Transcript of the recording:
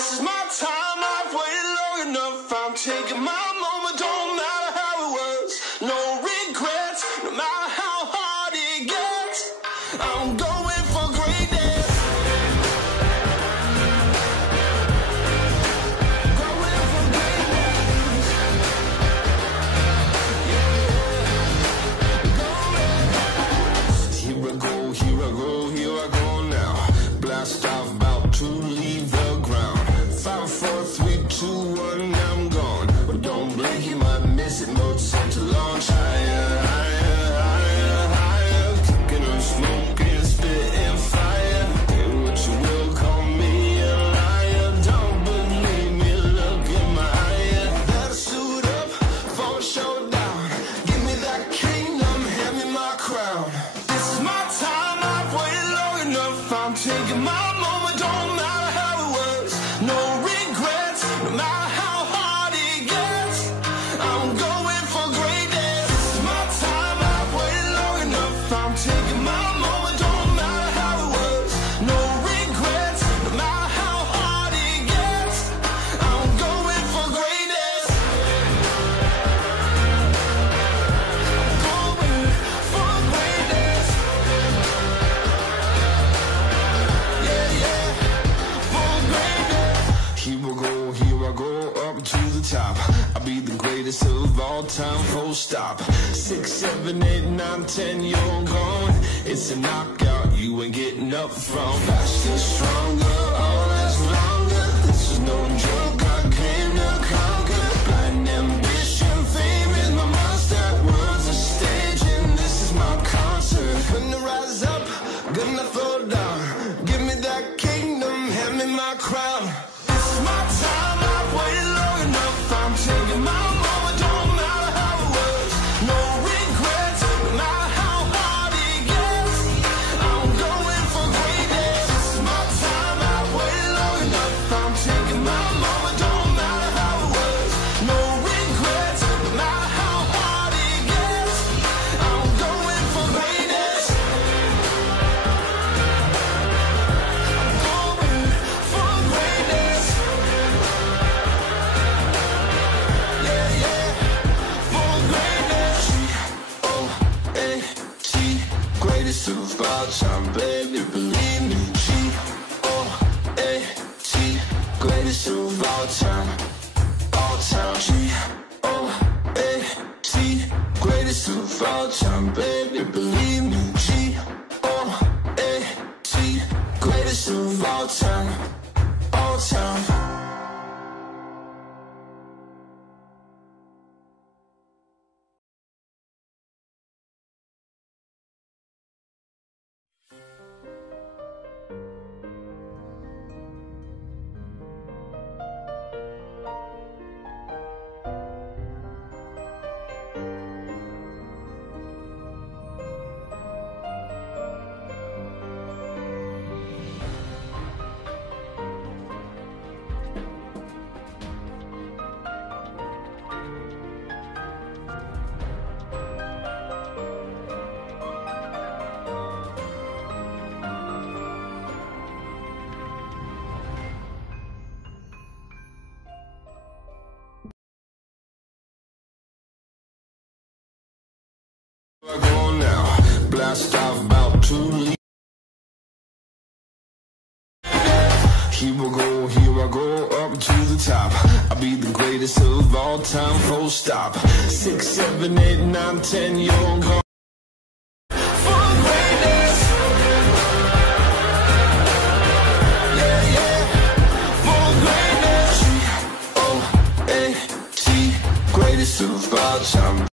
This is my time, I've waited long enough. I'm taking my moment, don't matter how it was. No regrets, no matter how hard it gets. I'm going for greatness. Going for greatness. Yeah. Here I go, here I go, here I go now. Blast off, about to leave the ground. 5, 4, 3, 2, 1, I'm gone. But don't blink, you might miss it. Mode set to launch. Higher, higher, higher, higher. Kicking and smoking, spitting fire. Say what you will, call me a liar. Don't believe me, look in my eye. Better suit up for a showdown. Give me that kingdom, hand me my crown. This is my time, I've waited long enough. I'm taking my moment, don't matter how it was. No regrets, no matter how hard it gets. I'm going for greatness. This is my time, I've waited long enough. I'm taking my moment, don't matter how it was. No regrets, no matter how hard it gets. I'm going for greatness. Going for greatness. Yeah, yeah, for greatness. Here I go, up to the top. I'll be the greatest of all time, full stop. 6, 7, 8, 9, 10, you're gone. It's a knockout, you ain't getting up from. Faster, stronger, all lasts longer. This is no joke, I came to conquer. Blind ambition, fame is my monster. World's a stage and this is my concert. Gonna rise up, gonna throw down. Give me that kingdom, hand me my crown. This is my time, I've waited long enough. I'm taking my moment, don't matter how it was. No regrets, no matter how hard it gets. I'm going for greatness. This is my time, I've waited long enough. I'm taking my moment, don't matter how it was. No regrets, no matter how hard it gets. I'm going for greatness. I'm going for greatness. Yeah, yeah, for greatness. G.O.A.T, greatest of all time, baby, believe me. G.O.A.T, greatest of all time, all time. G.O.A.T, greatest of all time, baby, believe me. G.O.A.T, greatest of all time, all time. Here I go now, blast off, about to leave. Here I go, up to the top. I'll be the greatest of all time, full stop. 6, 7, 8, 9, 10, you're gone. For greatness. Yeah, yeah, for greatness. G.O.A.T, greatest of all time,